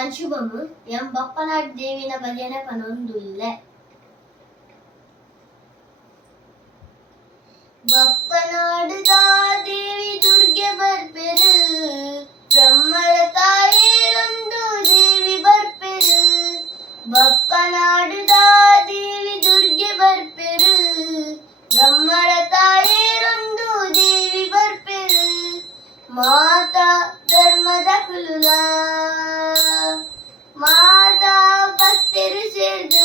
ഞാൻ ശുഭമ് ഞാൻ ಬಪ್ಪನಾಡ್ ದೇವಿನ ಭಜನೆ ಪನೊಂದುಲ್ಲೆ. ಬಪ್ಪನಾಡುದ ದೇವಿ ದುರ್ಗೆ ಬರ್ಪೆರು, ಬ್ರಹ್ಮರ ತಾಯೇರೊಂದು ದೇವಿ ಬರ್ಪೆರು. ಬಪ್ಪನಾಡುದ ದೇವಿ ದುರ್ಗೆ ಬರ್ಪೆರು, ಬ್ರಹ್ಮರ ತಾಯೇರೊಂದು ದೇವಿ ಬರ್ಪೆರು. ಮಾತಾ ಧರ್ಮದ ಕುಲುಲ ಮಾತಾ ಭಕ್ತರು ಸೇರ್ದು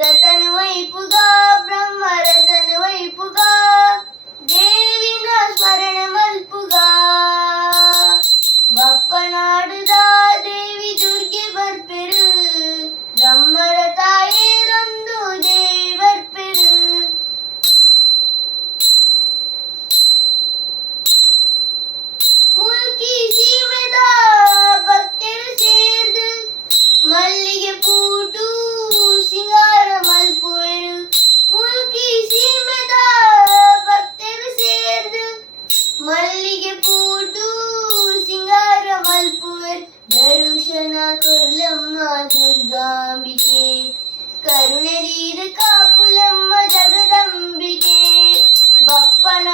ರತನ ವೈಪುಗ ಬ್ರಹ್ಮ ರತನ ವೈಪುಗ ದೇವಿನ ಸ್ಮರಣ ಮಲ್ಪುಗ. ಬಪ್ಪನಾಡುದ ದೇವಿ ದುರ್ಗೆ ಬರ್ಪೆರು, ಬ್ರಹ್ಮರ ತಾಯೇರೊಂದು ದೇವಿ ಬರ್ಪೆರು. ಮುಲ್ಕಿ ಸೀಮೆದ ಭಕ್ತರು ಸೇರ್ದು ಮಲ್ಲಿಗೆ ಪೂಟು ಸಿಂಗಾರ ಮಲ್ಪುವೆರು. ಮುಲ್ಕಿ ಸೀಮೆದ ಭಕ್ತರು ಸೇರ್ದು ಮಲ್ಲಿಗೆ ಪೂಟು ಸಿಂಗಾರ ಮಲ್ಪುವೆರು. ದರುಶನ ಕೊರ್ಲಮ್ಮ ದುರ್ಗಾಂಬಿಕೆ, ಕರುಣೆ ನೀಡು ಕಾಪುಲಮ್ಮ ಜಗದಂಬಿಕೆ. ಬಪ್ಪನ